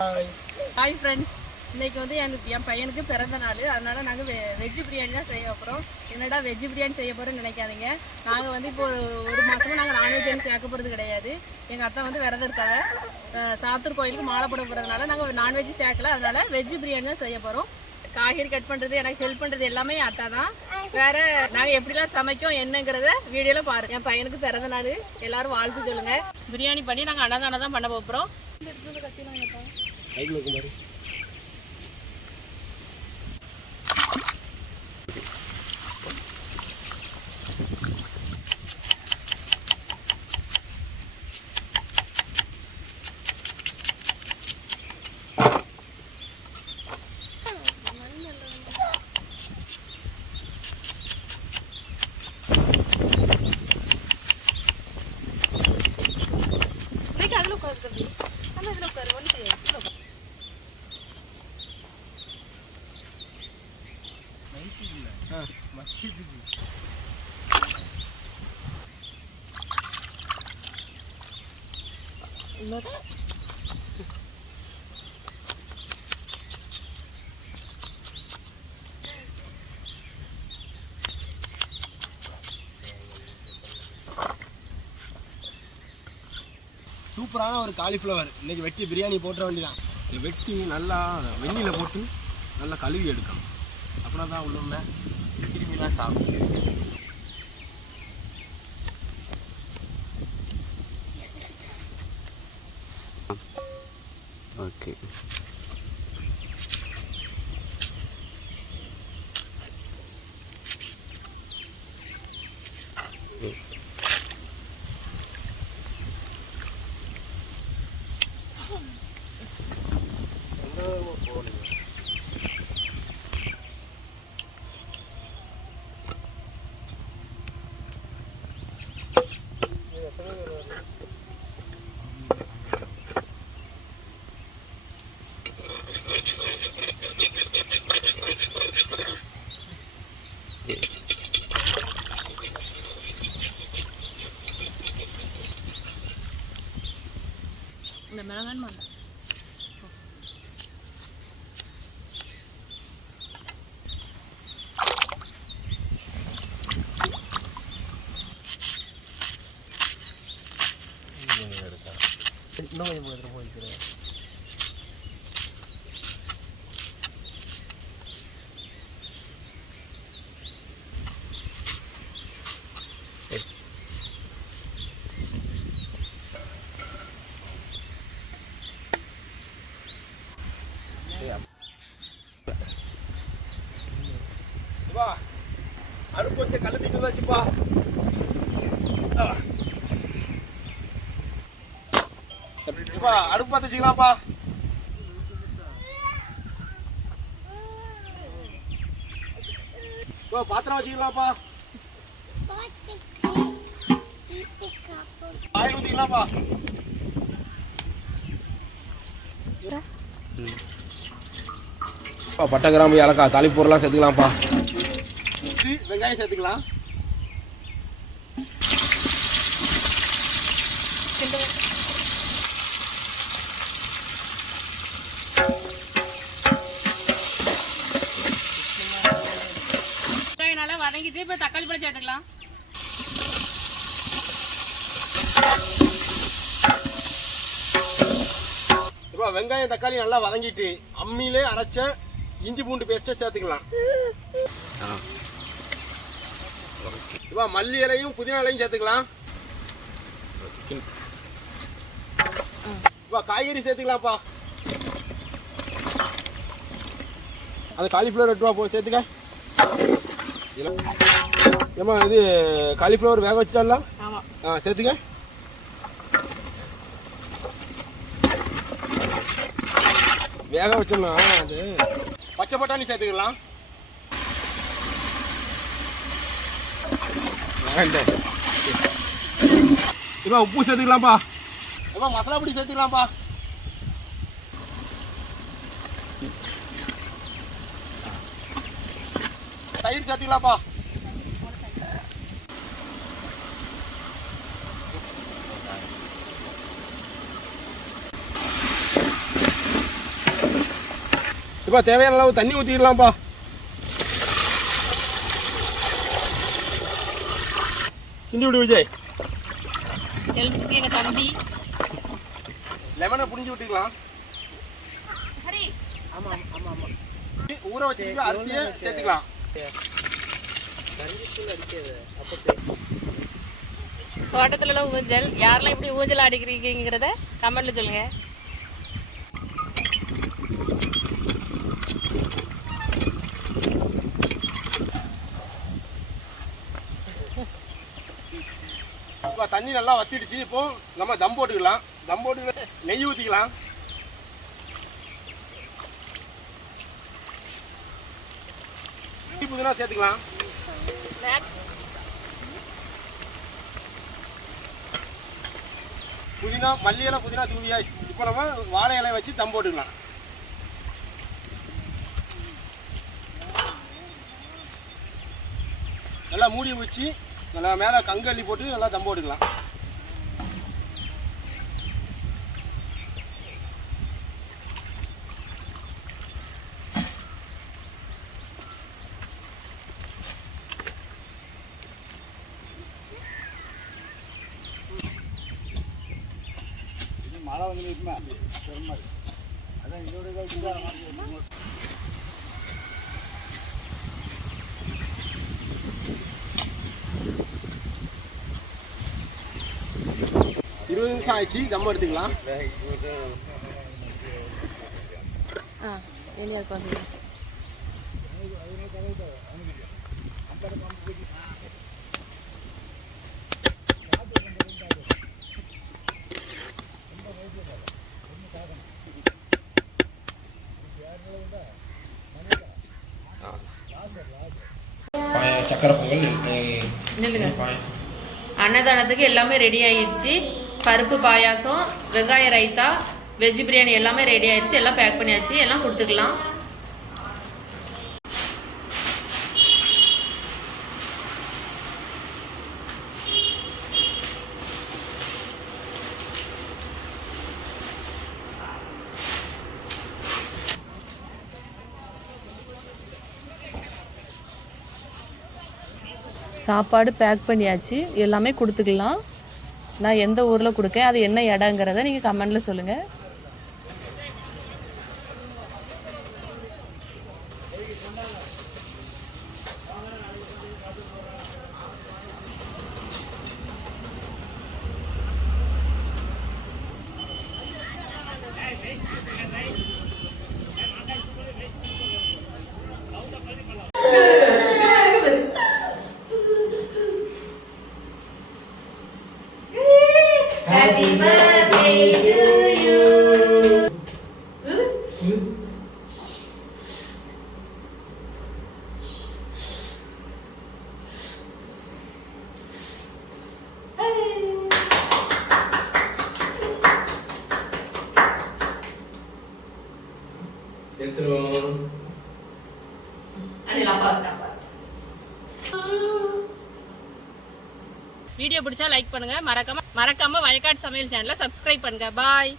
Hi friends, இன்னைக்கு வந்து என் பையனுக்கு பிறந்த நாள். அதனால நாங்கள் வெஜ் பிரியாணி தான் செய்ய போகிறோம். என்னடா வெஜ் பிரியாணி செய்ய போகிறோன்னு நினைக்காதீங்க. நாங்கள் வந்து இப்போ ஒரு மாதமும் நாங்கள் நான்வெஜ் சேர்க்க போகிறது கிடையாது. எங்கள் அத்தை வந்து விரதம் இருக்காங்க. சாத்தூர் கோயிலுக்கு மாலை போட போகிறதுனால நாங்கள் நான்வெஜ் சேர்க்கல. அதனால வெஜ் பிரியாணி தான் செய்ய போகிறோம். காய்கறி கட் பண்ணுறது, எனக்கு ஹெல்ப் பண்ணுறது எல்லாமே என் அத்தா தான். வேறு நாங்கள் எப்படிலாம் சமைக்கோம் என்னங்கிறத வீடியோவில் பாருங்கள். என் பையனுக்கு பிறந்த நாள், எல்லோரும் வாழ்த்து சொல்லுங்கள். பிரியாணி பண்ணி நாங்கள் அன்னதானம் தான் பண்ண போகிறோம். சூப்பரான ஒரு காலிஃப்ளவர் இன்னைக்கு வெட்டி பிரியாணி போட்டுற வேண்டியதான். வெட்டி நல்லா வெந்நில போட்டு நல்லா கழுவி எடுக்கணும். அப்படின்னா தான் உள்ள கிருமிலாம் சாப்பிடும். ஓகே, இந்த மிளகான் பண்ண இன்னும் கொஞ்சம் போய்க்கிறேன். அடுப்பு வச்சு கல்லு தீட்டு வச்சுப்பா. அடுப்பு பார்த்து வச்சுக்கலாம்ப்பா. பாத்திரம் வச்சுக்கலாம்ப்பா. ஆயில் ஊற்றிக்கலாம்ப்பா. பட்டை, கிராம்பு, ஏலக்காய், தாளிப்பூரெல்லாம் சேர்த்துக்கலாம்ப்பா. வெங்காயம் சேர்த்துக்கலாம். வெங்காயம் நல்லா வதங்கிட்டு இப்போ தக்காளி பழம் சேர்த்துக்கலாம். இப்போ வெங்காயம் தக்காளி நல்லா வதங்கிட்டு அம்மியிலே அரைச்ச இஞ்சி பூண்டு பேஸ்ட்டை சேர்த்துக்கலாம். இப்போ மல்லி இலையும் புதினா இலையும் சேர்த்துக்கலாம். இப்போ காய்கறி சேர்த்துக்கலாம்ப்பா. அந்த காலிஃப்ளவர் 8 ரூபா சேர்த்துக்க. ஏம்மா இது காலிஃப்ளவர் வேக வச்சுட்டாலாம்? சேர்த்துக்க. வேக வச்சோம்னா அது பச்சை பட்டாணி சேர்த்துக்கலாம். இப்போ உப்பு சேர்த்துக்கலாம்ப்பா. இப்போ மசாலா பொடி சேர்த்துக்கலாம்ப்பா. தயிர் சேர்த்துக்கலாம்ப்பா. இப்போ தேவையான அளவு தண்ணி ஊற்றிடலாம்ப்பா. கிண்டி விடு விஜய். ஹெல்ப்புக்கு எங்கள் தம்பி லெமனை புரிஞ்சு விட்டுக்கலாம். ஹரிஷ். ஆமாம் ஆமாம் ஆமாம். ஊற வச்சுட்டு அரிசியை சேர்த்துக்கலாம். தோட்டத்துல ஊஞ்சல் யாரெல்லாம் இப்படி ஊஞ்சல் ஆடிக்கிறீங்கிறத கமெண்ட்ல சொல்லுங்க. இப்போ தண்ணி நல்லா வத்திடுச்சு. இப்போ நம்ம தம் போட்டுக்கலாம். தம் போட்டு நெய் ஊற்றிக்கலாம். புதினா சேர்த்துக்கலாம். புதினா மல்லியெல்லாம் புதினா தூவியா. இப்போ நம்ம வாழை இலையை வச்சு தம் போட்டுக்கலாம். நல்லா மூடி வச்சு நல்லா மேலே கங்கல்லி போட்டு நல்லா தம் போட்டுக்கலாம். மழை வந்துருக்குமா அதான் இதோட இருபது நிமிஷம் ஆயிடுச்சு. தம் எடுத்துக்கலாம். சக்கரை பொங்கல் பாயசம் அன்னதானத்துக்கு எல்லாமே ரெடி ஆயிடுச்சு. பருப்பு பாயாசம், வெங்காய ரைத்தா, வெஜ் பிரியாணி எல்லாமே ரெடி ஆயிடுச்சு. எல்லாம் பேக் பண்ணியாச்சு. எல்லாம் கொடுத்துக்கலாம். சாப்பாடு பேக் பண்ணியாச்சு. எல்லாமே கொடுத்துக்கலாம். நான் எந்த ஊரில் கொடுக்கேன், அது என்ன இடங்கிறத நீங்கள் கமெண்டில் சொல்லுங்கள். Happy birthday to you. Video பிடிச்சா லைக் பண்ணுங்க. மறக்காம வயக்காடு சமையல் சேனலை சப்ஸ்கிரைப் பண்ணுங்க. பாய்.